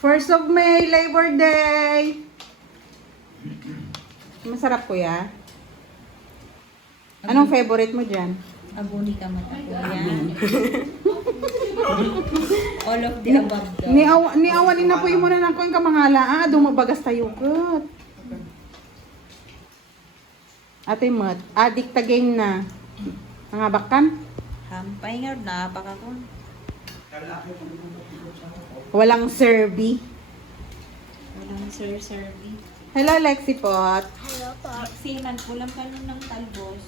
1st of May, Labor Day! Masarap kuya. Anong favorite mo dyan? Abuni ka matapuyan. All of the above daw. Niawanin na po yung muna ng kuing kamangala. Dumabagas tayo kat. Ate Mat, adik tagain na. Mga bakan? Hampay nga, napak ako. Walang serbi. Walang sir-servi. Hello, Lexi Pot. Siman, kulang ka nun ng talbos.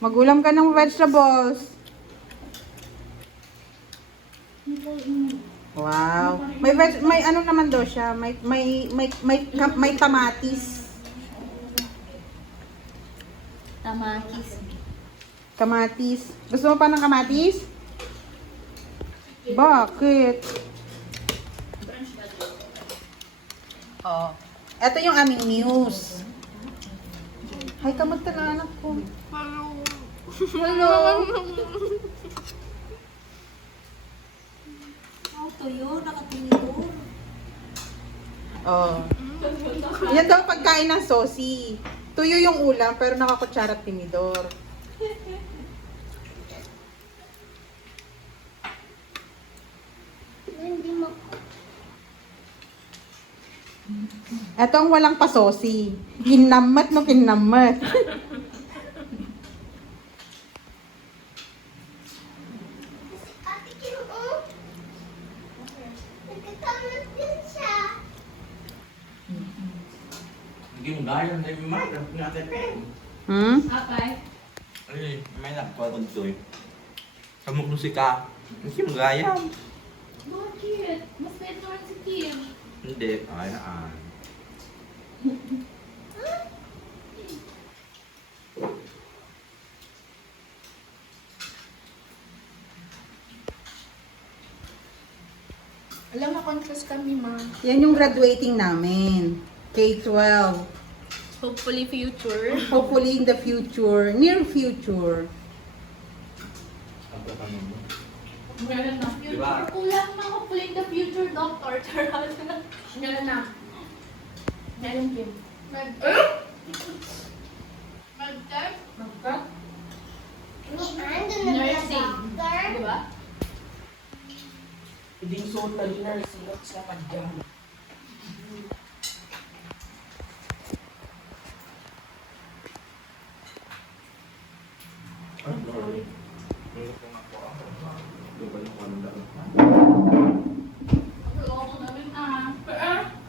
Magulam ka ng vegetables. Wow. May ano naman daw siya, may tamatis. Tamakis. Kamatis. Gusto mo pa ng kamatis? Bakit? Oh. Ito yung aming news. Hay, kamusta na anak ko? Hello. Oh, tuyo, nakatinito. Oh. Yan daw pagkain ng sosi. Tuyo yung ulam pero nakakutsara at tinidor. Ito ang walang pasosi. Kinamat no kinamat. Hindi mo gaya na yung mga natin. Apay? Ay, may nakapagod to eh. Kamuk no si Ka. Hindi mo gaya. Bakit? Mas pwede naman si Kim. Hindi. Ay, Alam na conscious kami, ma. Yan yung graduating namin. K-12. Hopefully future. Hopefully in the future, near future. Meron na. Diba? Kulang na hopefully in the future, doctor. Charot na. Meron na. Meron, Kim. Mag-test? Magka? Nursing. Diba? Hindi suot na dinner sa padjam.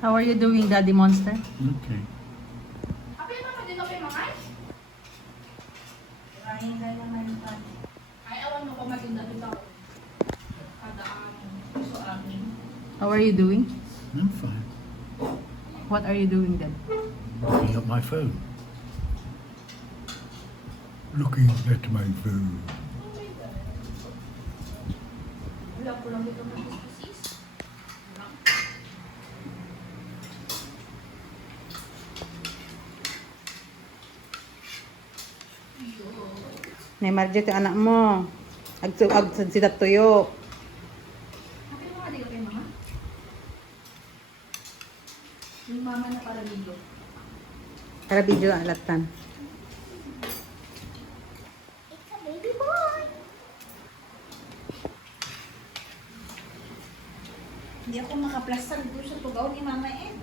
How are you doing, Daddy Monster? Okay. Apay mama, dito kay mamay? Maraming ka naman pa. Ay, awan mo kung maganda dito ako. Kada gusto amin. How are you doing? I'm fine. What are you doing then? Looking at my phone. Looking at my phone. Wala ko lang dito ng businesses. Neymar dito yung anak mo. Agsad sila tuyo. Apay mama, dito kay mama? Yung mama na para dito. Para video ang alatan. Hindi ako makaplastar doon sa tugaw ni mama eh.